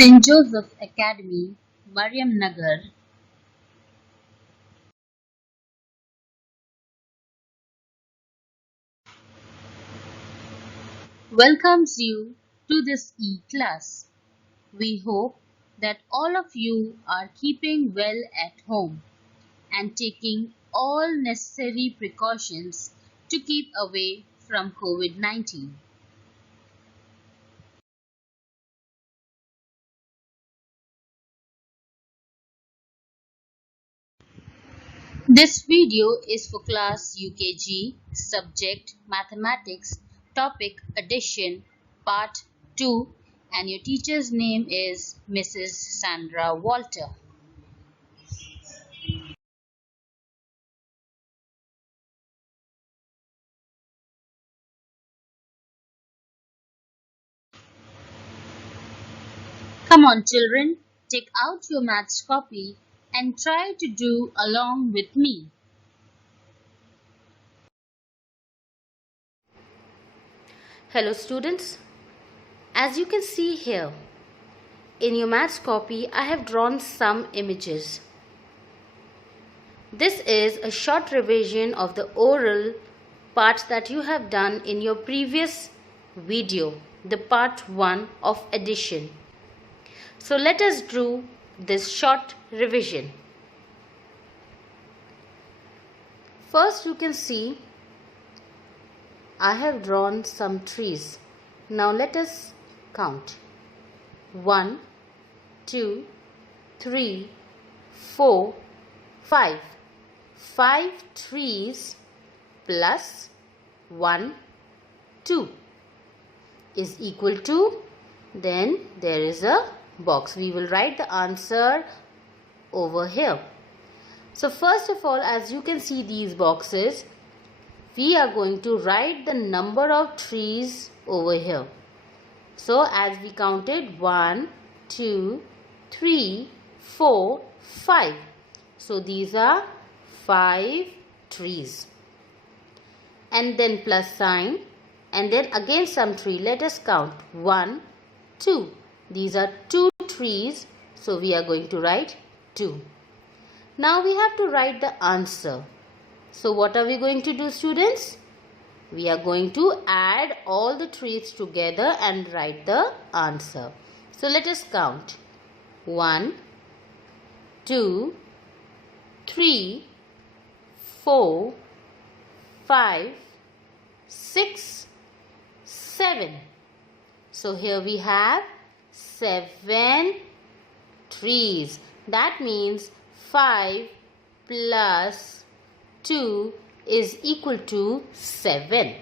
Saint Joseph Academy, Mariam Nagar, welcomes you to this e-class. We hope that all of you are keeping well at home and taking all necessary precautions to keep away from COVID-19. This video is for class UKG, subject Mathematics, topic Addition, part 2, and your teacher's name is Mrs. Sandra Walter. Come on children, take out your maths copy and try to do along with me. Hello students, as you can see here, in your maths copy I have drawn some images. This is a short revision of the oral part that you have done in your previous video, the part 1 of addition. So let us do this short revision. First you can see I have drawn some trees. Now let us count. 1, 2, 3, 4, 5. 5 trees plus 1, 2 is equal to, then there is a box. We will write the answer over here. So first of all, as you can see these boxes, we are going to write the number of trees over here. So as we counted 1, 2, 3, 4, 5. So these are 5 trees. And then plus sign, and then again some tree. Let us count 1, 2. These are 2 trees. So we are going to write 2. Now we have to write the answer. So what are we going to do, students? We are going to add all the trees together and write the answer. So let us count. 1, 2, 3, 4, 5, 6, 7. So here we have 7 trees. That means 5 plus 2 is equal to 7.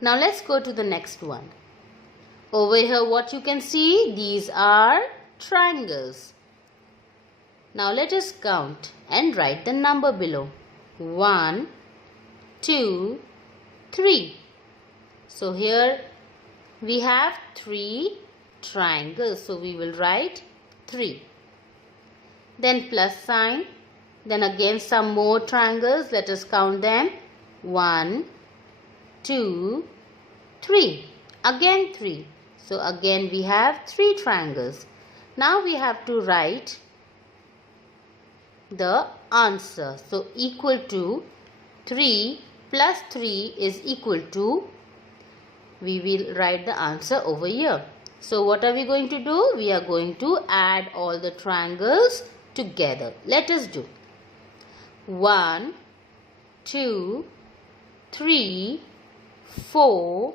Now let's go to the next one. Over here what you can see, these are triangles. Now let us count and write the number below. 1, 2, 3. So here we have 3 triangles. So we will write 3. Then plus sign. Then again some more triangles. Let us count them. 1, 2, 3. Again 3. So again we have 3 triangles. Now we have to write the answer. So equal to 3 plus 3 is equal to, we will write the answer over here. So what are we going to do? We are going to add all the triangles together. Let us do. 1, 2, 3, 4,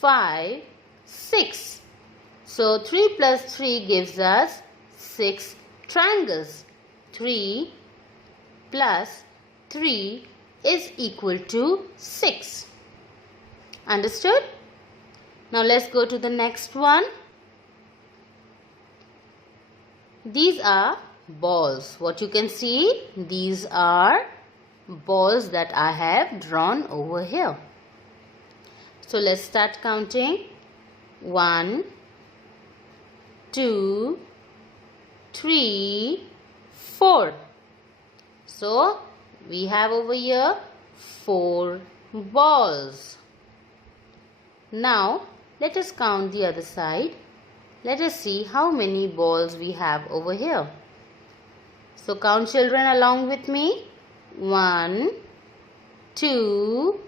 5, 6. So 3 plus 3 gives us 6 triangles. 3 plus 3 is equal to 6. Understood? Now let's go to the next one. These are balls. What you can see, these are balls that I have drawn over here. So let's start counting. 1, 2, 3, 4. So we have over here 4 balls. Now let us count the other side. let us see how many balls we have over here. So count, children, along with me. 1, 2,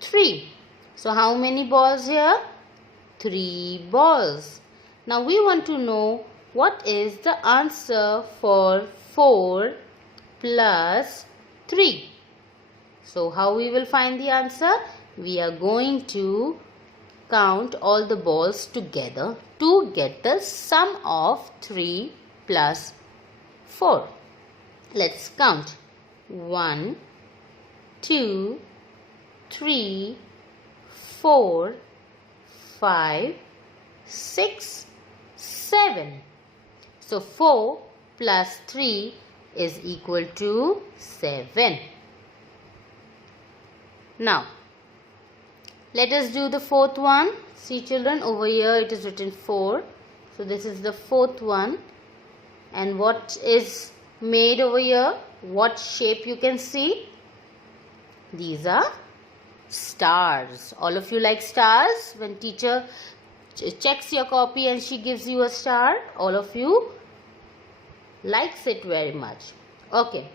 3. So how many balls here? 3 balls. Now we want to know what is the answer for 4 plus 3. So how we will find the answer? We are going to count all the balls together to get the sum of 3 plus 4. Let's count. 1, 2, 3, 4, 5, 6, 7. So 4 plus 3 is equal to 7. Now, let us do the fourth one. See, children, over here it is written 4. So this is the fourth one. And what is made over here? What shape you can see? These are stars. All of you like stars? When teacher checks your copy and she gives you a star, all of you likes it very much. Okay.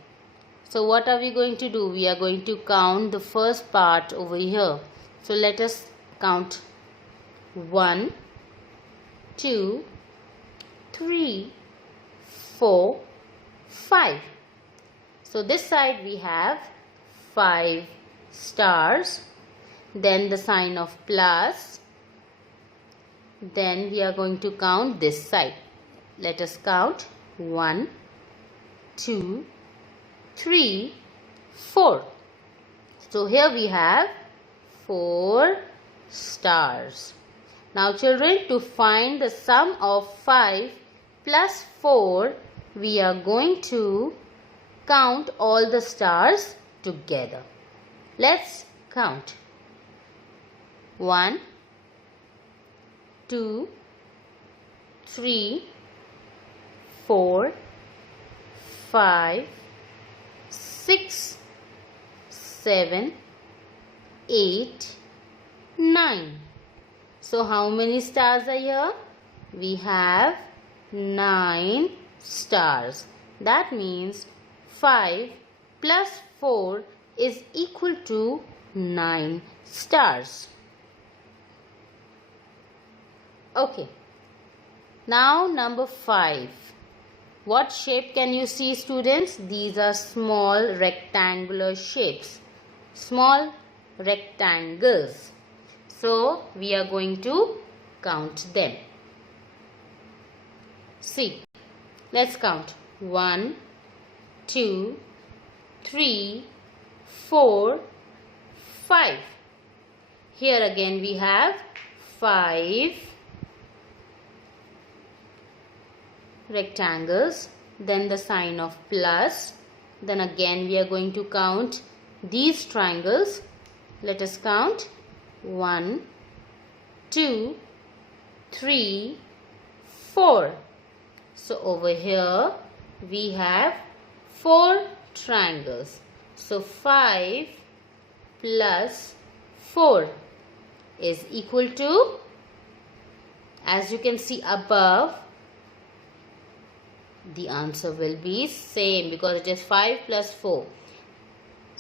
So what are we going to do? We are going to count the first part over here. So let us count. 1, 2, 3, 4, 5. So this side we have 5 stars. Then the sign of plus. Then we are going to count this side. Let us count. 1, 2, 3, 4. So here we have 4 stars. Now children, to find the sum of 5 plus 4, we are going to count all the stars together. Let's count. 1, 2, 3, 4, 5, 6, 7, 8, 9. So how many stars are here? We have 9 stars. That means 5 plus 4 is equal to 9 stars. Okay. Now number 5. What shape can you see, students? These are small rectangular shapes. Small rectangles. So we are going to count them. See. Let's count. 1, 2, 3, 4, 5. Here again we have 5 rectangles, then the sign of plus, then again we are going to count these triangles. Let us count. 1, 2, 3, 4. So over here we have 4 triangles. So 5 plus 4 is equal to, as you can see above, the answer will be same because it is 5 plus 4.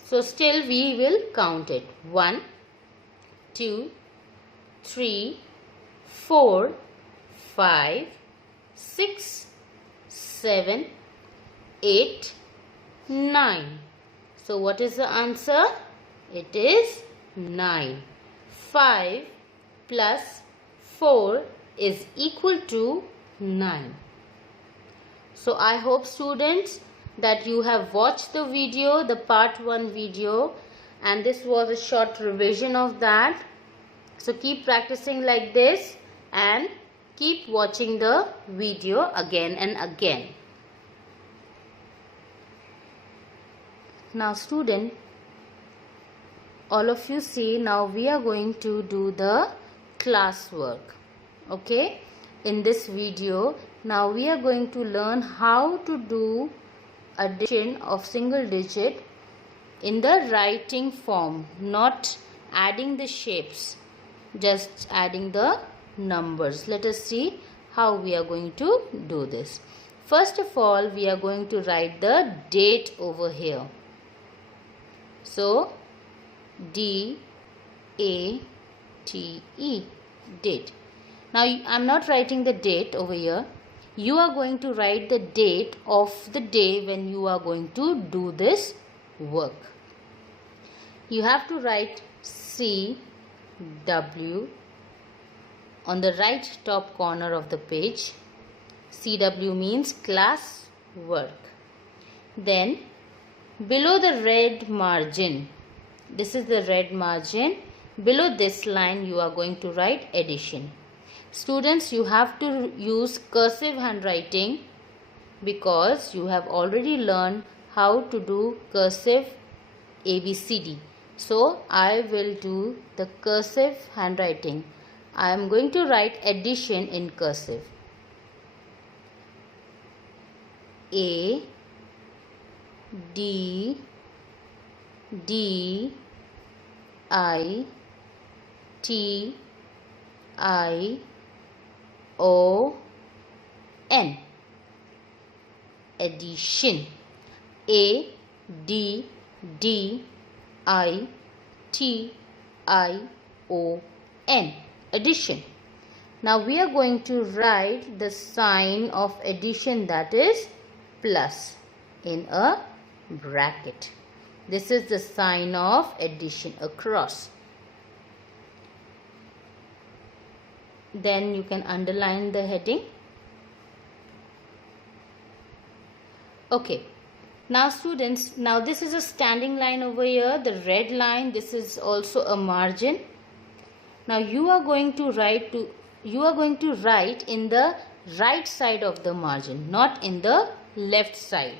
So still we will count it. 1, 2, 3, 4, 5, 6, 7, 8, 9. So what is the answer? It is 9. 5 plus 4 is equal to 9. So I hope, students, that you have watched the video, the part 1 video, and this was a short revision of that. So keep practicing like this and keep watching the video again and again. Now student, all of you see, now we are going to do the classwork. Okay, in this video now we are going to learn how to do addition of single digit in the writing form, not adding the shapes, just adding the numbers. Let us see how we are going to do this. First of all, we are going to write the date over here. So, D-A-T-E, date. Now, I am not writing the date over here. You are going to write the date of the day when you are going to do this work. You have to write CW on the right top corner of the page. CW means class work. Then below the red margin, this is the red margin, below this line you are going to write addition. Students, you have to use cursive handwriting because you have already learned how to do cursive ABCD. So I will do the cursive handwriting. I am going to write addition in cursive. A D D I T I O N, addition. A D D I T I O N, addition. Now we are going to write the sign of addition, that is plus, in a bracket. This is the sign of addition, across. Then you can underline the heading. Okay. Now students, now this is a standing line over here, the red line, this is also a margin. Now you are going to write in the right side of the margin, not in the left side.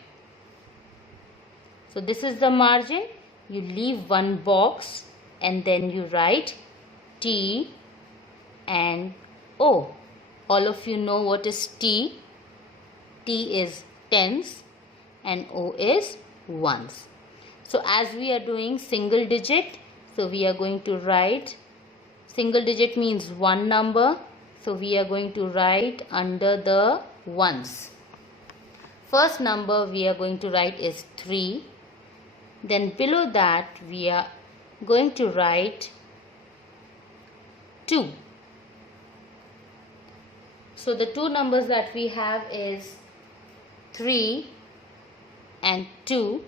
So this is the margin. You leave one box and then you write T and O. All of you know what is T. T is tens and O is ones. So as we are doing single digit, so we are going to write, single digit means one number, so we are going to write under the ones. First number we are going to write is 3. Then below that we are going to write 2. So the two numbers that we have is 3 and 2.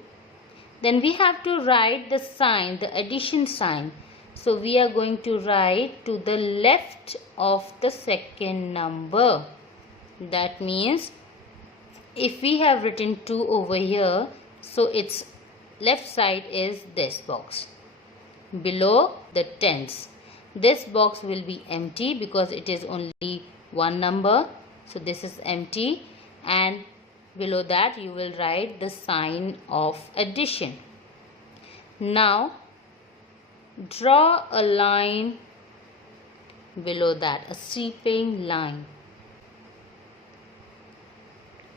Then we have to write the sign, the addition sign. So we are going to write to the left of the second number. That means if we have written 2 over here, so its left side is this box. Below the tens. This box will be empty because it is only one number. So this is empty, and below that you will write the sign of addition. Now draw a line below that, a sweeping line.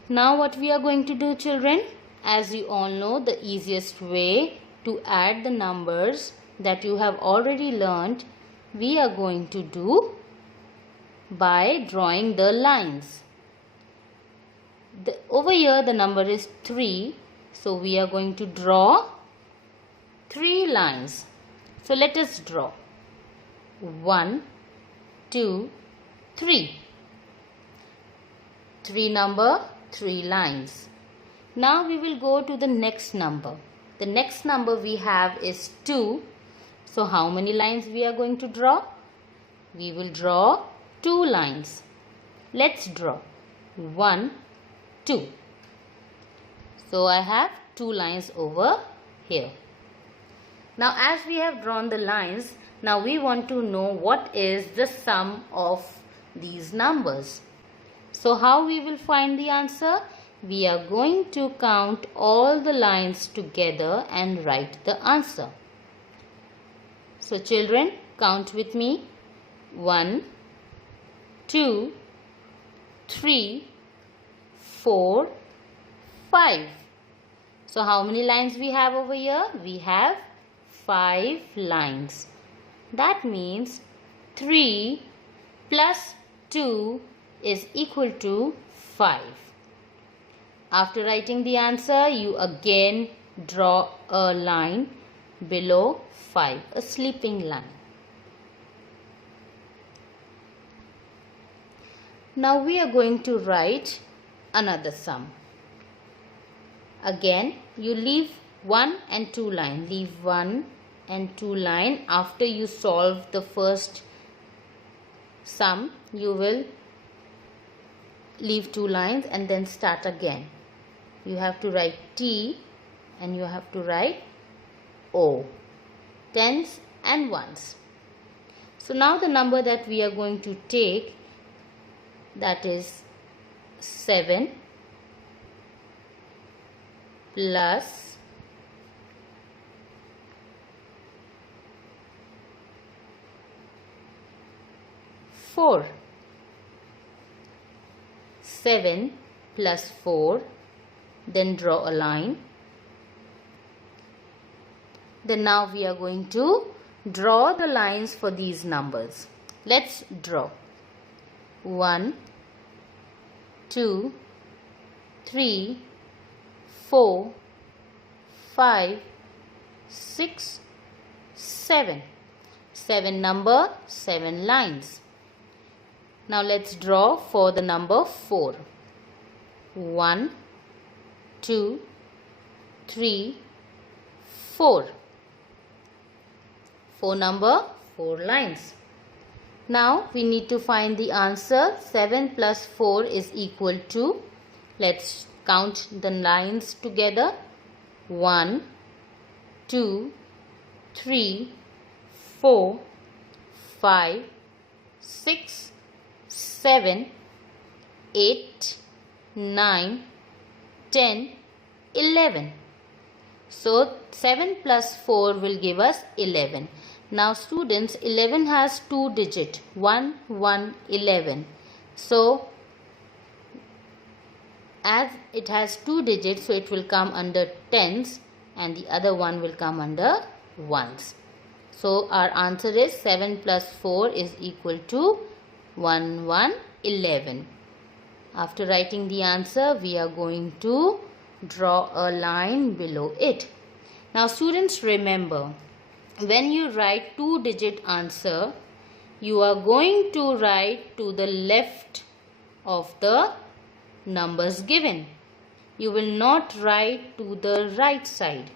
Now what we are going to do, children, as you all know, the easiest way to add the numbers that you have already learned, we are going to do by drawing the lines. Over here the number is 3, so we are going to draw 3 lines. So let us draw 1, 2, 3. 3 number, 3 lines. Now we will go to the next number. The next number we have is 2. So how many lines we are going to draw? We will draw 2 lines. Let's draw 1, 2. So I have 2 lines over here. Now as we have drawn the lines, now we want to know what is the sum of these numbers. So how we will find the answer? We are going to count all the lines together and write the answer. So children, count with me. 1, 2, 3, 4, 5. So how many lines we have over here? We have 5 lines. That means 3 plus 2 is equal to 5. After writing the answer, you again draw a line below 5, a sleeping line. Now we are going to write another sum. Again, you leave 1 and 2 line. Leave 1 and 2 line. After you solve the first sum, you will leave 2 lines and then start again. You have to write T and you have to write O. Tens and ones. So now the number that we are going to take, that is 7 plus 4. 7 plus 4, then draw a line. Then now we are going to draw the lines for these numbers. Let's draw. 1, 2, 3, 4, 5, 6, 7. 7 number, 7 lines. Now let's draw for the number 4. 1, 2, 3, 4. 4 number, 4 lines. Now we need to find the answer. 7 plus 4 is equal to, let's count the lines together. 1, 2, 3, 4, 5, 6, 7, 8, 9, 10, 11. So 7 plus 4 will give us 11. Now students, 11 has 2 digits, 1, 1, 11. So as it has 2 digits, so it will come under tens and the other one will come under ones. So our answer is 7 plus 4 is equal to 1, 1, 11. After writing the answer, we are going to draw a line below it. Now students, remember, when you write 2-digit answer, you are going to write to the left of the numbers given. You will not write to the right side,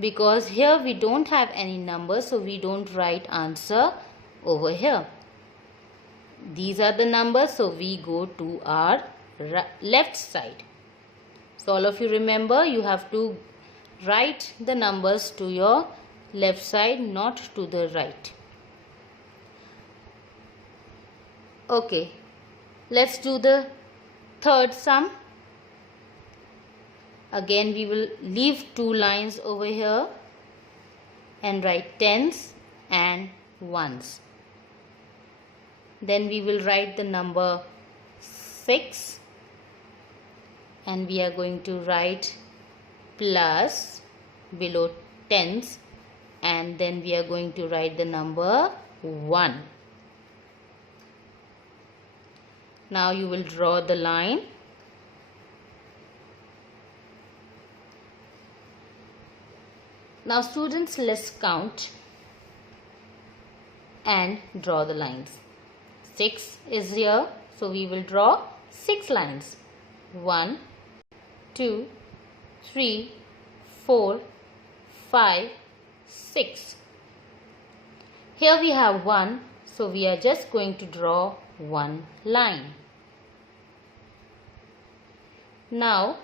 because here we don't have any numbers, so we don't write answer over here. These are the numbers, so we go to our left side. So all of you remember, you have to write the numbers to your left side, not to the right. Okay, let's do the third sum. Again, we will leave 2 lines over here and write tens and ones. Then we will write the number 6 and we are going to write plus below tens, and then we are going to write the number 1. Now you will draw the line. Now students, let's count and draw the lines. 6 is here, so we will draw 6 lines. 1, 2, 3, 4, 5, 6. Here we have 1, so we are just going to draw 1 line. Now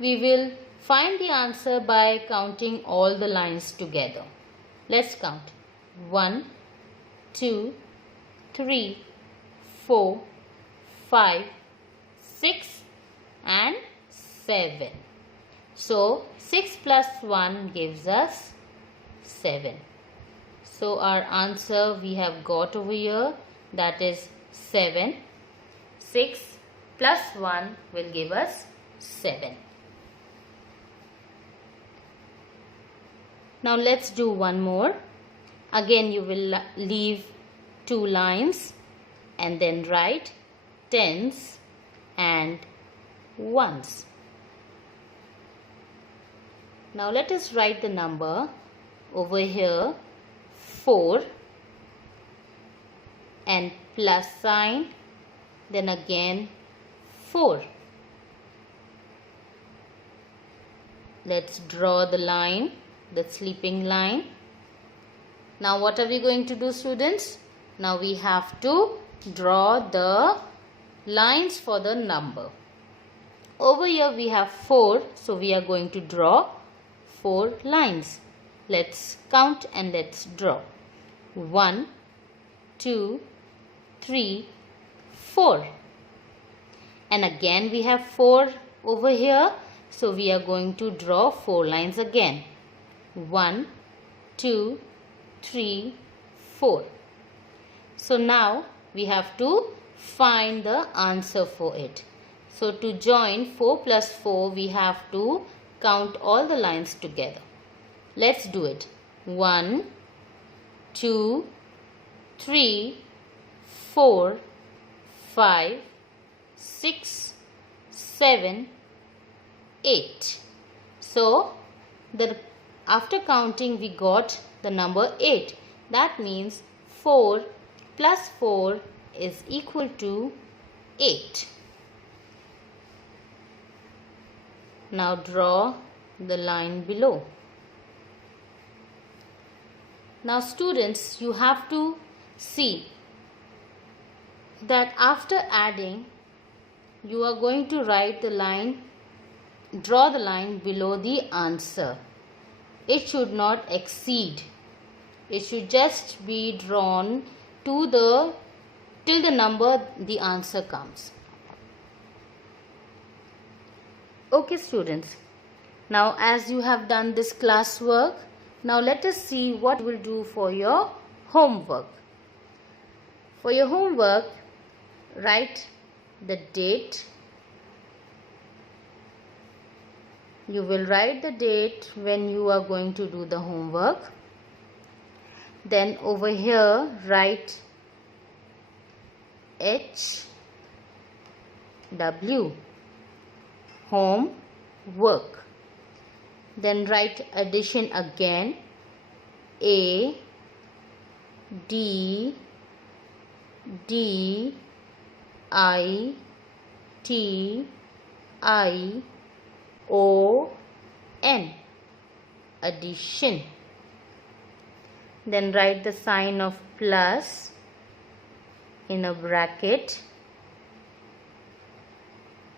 we will find the answer by counting all the lines together. Let's count. 1, 2, 3, 4, 5, 6 and 7. So 6 plus 1 gives us 7. So our answer we have got over here, that is 7. 6 plus 1 will give us 7. Now let's do one more. Again you will leave 2 lines and then write tens and ones. Now let us write the number over here 4 and plus sign, then again 4. Let's draw the line, the sleeping line. Now what are we going to do, students? Now we have to draw the lines for the number. Over here we have 4, so we are going to draw 4 lines. Let's count and let's draw. 1, 2, 3, 4. And again we have 4 over here, so we are going to draw 4 lines again. 1, 2, 3, 4. So now we have to find the answer for it. So to join 4 plus 4, we have to count all the lines together. Let's do it. 1, 2, 3, 4, 5, 6, 7, 8. So after counting we got the number 8. That means 4 plus 4 is equal to 8. Now draw the line below. Now students, you have to see that after adding, you are going to write the line, draw the line below the answer. It should not exceed. It should just be drawn till the number the answer comes. Okay students, now as you have done this classwork, now let us see what you will do for your homework. For your homework, write the date. You will write the date when you are going to do the homework. Then over here write HW, homework. Then write addition again, A D D I T I O N, addition. Then write the sign of plus in a bracket,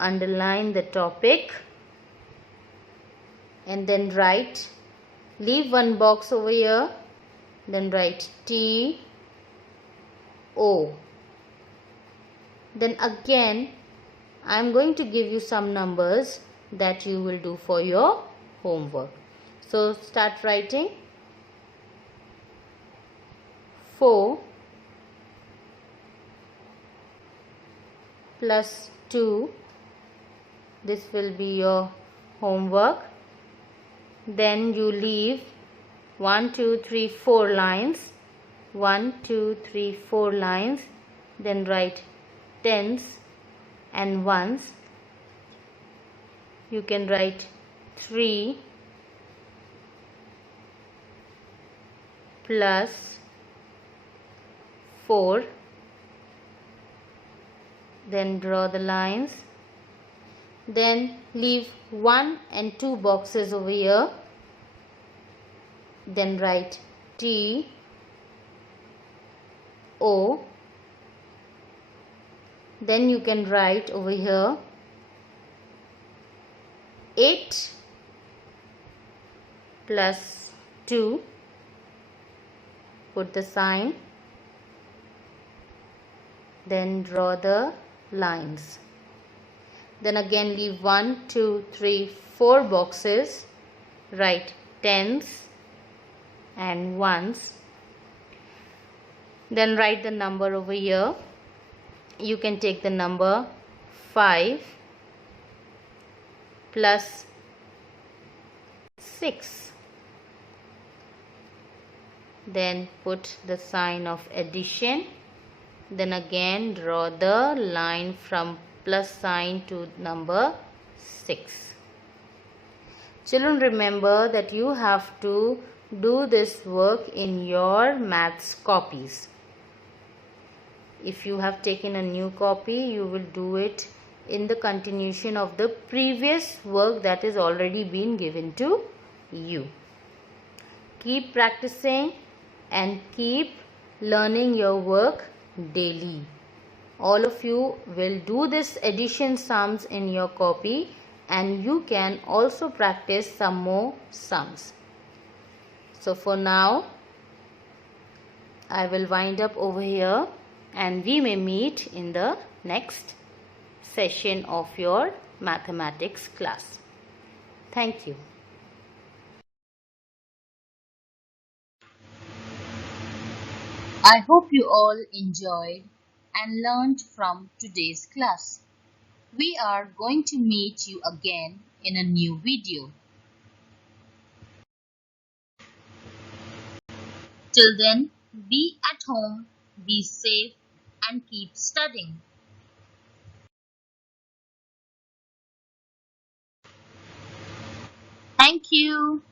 underline the topic, and then leave one box over here, then write T O. Then again I am going to give you some numbers that you will do for your homework. So start writing. 4 plus 2, this will be your homework. Then you leave 1, 2, 3, 4 lines, 1, 2, 3, 4 lines, then write tens and ones. You can write 3 plus 4, then draw the lines, then leave 1 and 2 boxes over here, then write T O. Then you can write over here 8 plus 2, put the sign, then draw the lines. Then again leave 1, 2, 3, 4 boxes, write tens and ones, then write the number over here. You can take the number 5 plus 6, then put the sign of addition, Then again draw the line from plus sign to number 6. Children, remember that you have to do this work in your maths copies. If you have taken a new copy, you will do it in the continuation of the previous work that is already been given to you. Keep practicing and keep learning your work daily. All of you will do this addition sums in your copy, and you can also practice some more sums. So for now, I will wind up over here, and we may meet in the next session of your mathematics class. Thank you. I hope you all enjoyed and learned from today's class. We are going to meet you again in a new video. Till then, be at home, be safe, and keep studying. Thank you.